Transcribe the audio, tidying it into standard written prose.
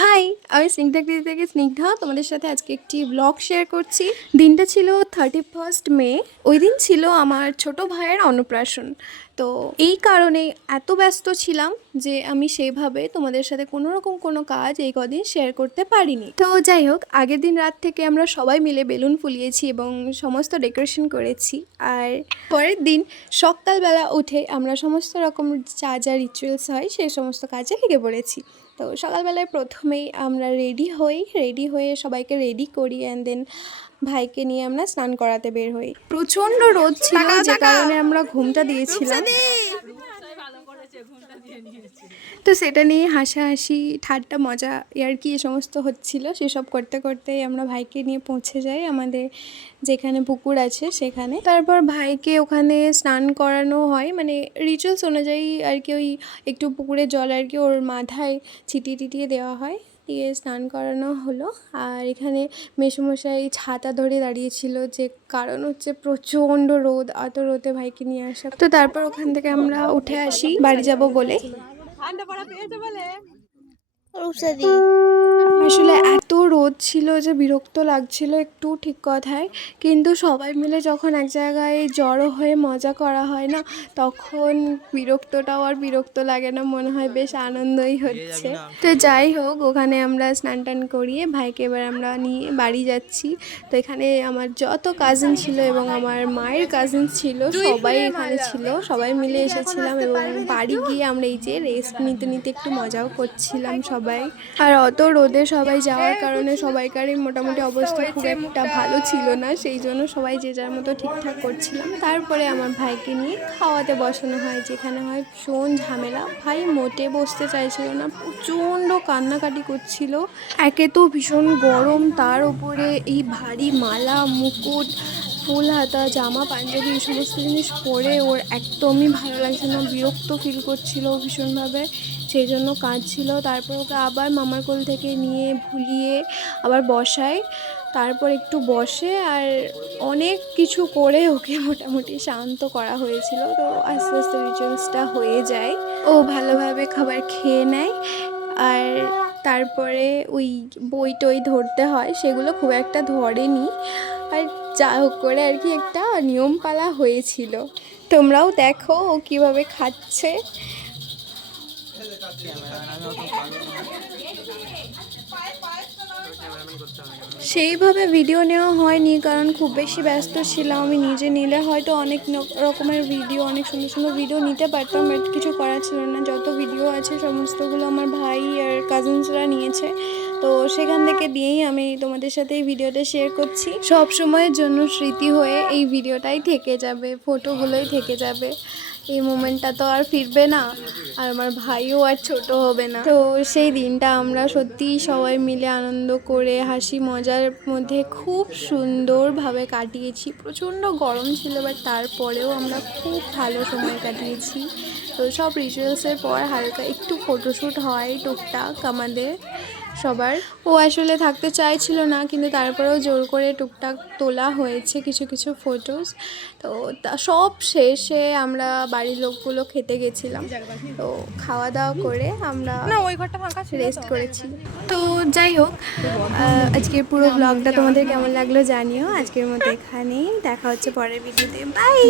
High, আমি স্নিগ্ধাকৃতি থেকে স্নিগ্ধা তোমাদের সাথে আজকে একটি ব্লগ শেয়ার করছি। দিনটা ছিল 31 মে। ওই দিন ছিল আমার ছোট ভাইয়ের অন্নপ্রাশন। তো এই কারণে এত ব্যস্ত ছিলাম যে আমি সেইভাবে তোমাদের সাথে কোনো রকম কোনো কাজ এই কদিন শেয়ার করতে পারিনি। তো যাই হোক, আগের দিন রাত থেকে আমরা সবাই মিলে বেলুন ফুলিয়েছি এবং সমস্ত ডেকোরেশন করেছি। আর পরের দিন সকালবেলা উঠে আমরা সমস্ত রকম যা যা রিচুয়ালস হয় সেই সমস্ত কাজে লেগে পড়েছি। তো সকালবেলায় প্রথমেই আমরা রেডি হয়ে সবাইকে রেডি করি অ্যান্ড দেন ভাইকে নিয়ে আমরা স্নান করাতে বের হই। প্রচণ্ড রোদ ছিল যে কারণে আমরা ঘুমটা দিয়েছিলাম। তো সেটা নিয়ে হাসাহাসি ঠাট্টা মজা ইয়ার্কি এ সমস্ত হচ্ছিল। সেসব করতে করতেই আমরা ভাইকে নিয়ে পৌঁছে যাই আমাদের যেখানে পুকুর আছে সেখানে। তারপর ভাইকে ওখানে স্নান করানো হয়, মানে রিচুয়ালস অনুযায়ী আর কি। ওই একটু পুকুরের জল আর কি ওর মাথায় ছিটিয়ে টিটিয়ে দেওয়া হয়, দিয়ে স্নান করানো হলো। আর এখানে মেসোমশাই ছাতা ধরে দাঁড়িয়েছিল, যে কারণ হচ্ছে প্রচণ্ড রোদ, এত রোদে ভাইকে নিয়ে আসা। তো তারপর ওখান থেকে আমরা উঠে আসি বাড়ি যাব বলে। আসলে এত রোদ ছিল যে বিরক্ত লাগছিল একটু, ঠিক কথায়। কিন্তু সবাই মিলে যখন এক জায়গায় জড়ো হয়ে মজা করা হয় না, তখন বিরক্তটাও আর বিরক্ত লাগে না, মনে হয় বেশ আনন্দই হচ্ছে। তো যাই হোক, ওখানে আমরা স্নান টান করিয়ে ভাইকে এবার আমরা নিয়ে বাড়ি যাচ্ছি। তো এখানে আমার যত কাজিন ছিল এবং আমার মায়ের কাজিন ছিল, সবাই এখানে ছিল, সবাই মিলে এসেছিলাম। এবং বাড়ি গিয়ে আমরা এই যে রেস্ট নিতে নিতে একটু মজাও করছিলাম সবাই। আর অত রোদে সবাই যাওয়ার কারণে সবাইকারই মোটামুটি অবস্থা খুব একটা ভালো ছিল না, সেই জন্য সবাই যে যার মতো ঠিকঠাক করছিলাম। তারপরে আমার ভাইকে নিয়ে খাওয়াতে বসানো হয়, যেখানে হয় ভীষণ ঝামেলা। ভাই মোটে বসতে চাইছিল না, প্রচণ্ড কান্নাকাটি করছিল। একে তো ভীষণ গরম, তার উপরে এই ভারী মালা মুকুট ফুল হাতা জামা পাঞ্জাবি এই সমস্ত জিনিস পরে ওর একদমই ভালো লাগছে না, বিরক্ত ফিল করছিল ভীষণভাবে, সেই জন্য কাঁদছিল। তারপর ওকে আবার মামার কোল থেকে নিয়ে ভুলিয়ে আবার বসায়, তারপর একটু বসে আর অনেক কিছু করে ওকে মোটামুটি শান্ত করা হয়েছিল। তো আস্তে আস্তে রিচুয়ালসটা হয়ে যায়, ও ভালোভাবে খাবার খেয়ে নেয়। আর তারপরে ওই বই টই ধরতে হয়, সেগুলো খুব একটা ধরেনি। আর যা হোক করে আর কি একটা নিয়ম পালা হয়েছিল। তোমরাও দেখো ও কীভাবে খাচ্ছে। সেইভাবে ভিডিও নেওয়া হয়নি, কারণ খুব বেশি ব্যস্ত ছিলাম। আমি নিজে নিলে হয়তো অনেক রকমের ভিডিও, অনেক সুন্দর সুন্দর ভিডিও নিতে পারতাম, বাট কিছু করার ছিল না। যত ভিডিও আছে সমস্তগুলো আমার ভাই আর কাজিনসরা নিয়েছে, তো সেখান থেকে দিয়েই আমি তোমাদের সাথে এই ভিডিওটা শেয়ার করছি। সব সময়ের জন্য স্মৃতি হয়ে এই ভিডিওটাই থেকে যাবে, ফটোগুলোই থেকে যাবে। এই মোমেন্টটা তো আর ফিরবে না, আর আমার ভাইও আর ছোট হবে না। তো সেই দিনটা আমরা সত্যিই সবাই মিলে আনন্দ করে হাসি মজার মধ্যে খুব সুন্দরভাবে কাটিয়েছি। প্রচণ্ড গরম ছিল, বাট তারপরেও আমরা খুব ভালো সময় কাটিয়েছি। তো সব রিচুয়ালসের পর হালকা একটু ফটোশ্যুট হয় টুকটাক আমাদের সবার। ও আসলে থাকতে চাইছিল না, কিন্তু তারপরেও জোর করে টুকটাক তোলা হয়েছে কিছু কিছু ফটোস। তো সব শেষে আমরা বাড়ির লোকগুলো খেতে গেছিলাম। তো খাওয়া দাওয়া করে আমরা রেস্ট করেছি। তো যাই হোক, আজকের পুরো ব্লগটা তোমাদের কেমন লাগলো জানিও। আজকের মতো এখানেই, দেখা হচ্ছে পরের ভিডিওতে। বাই।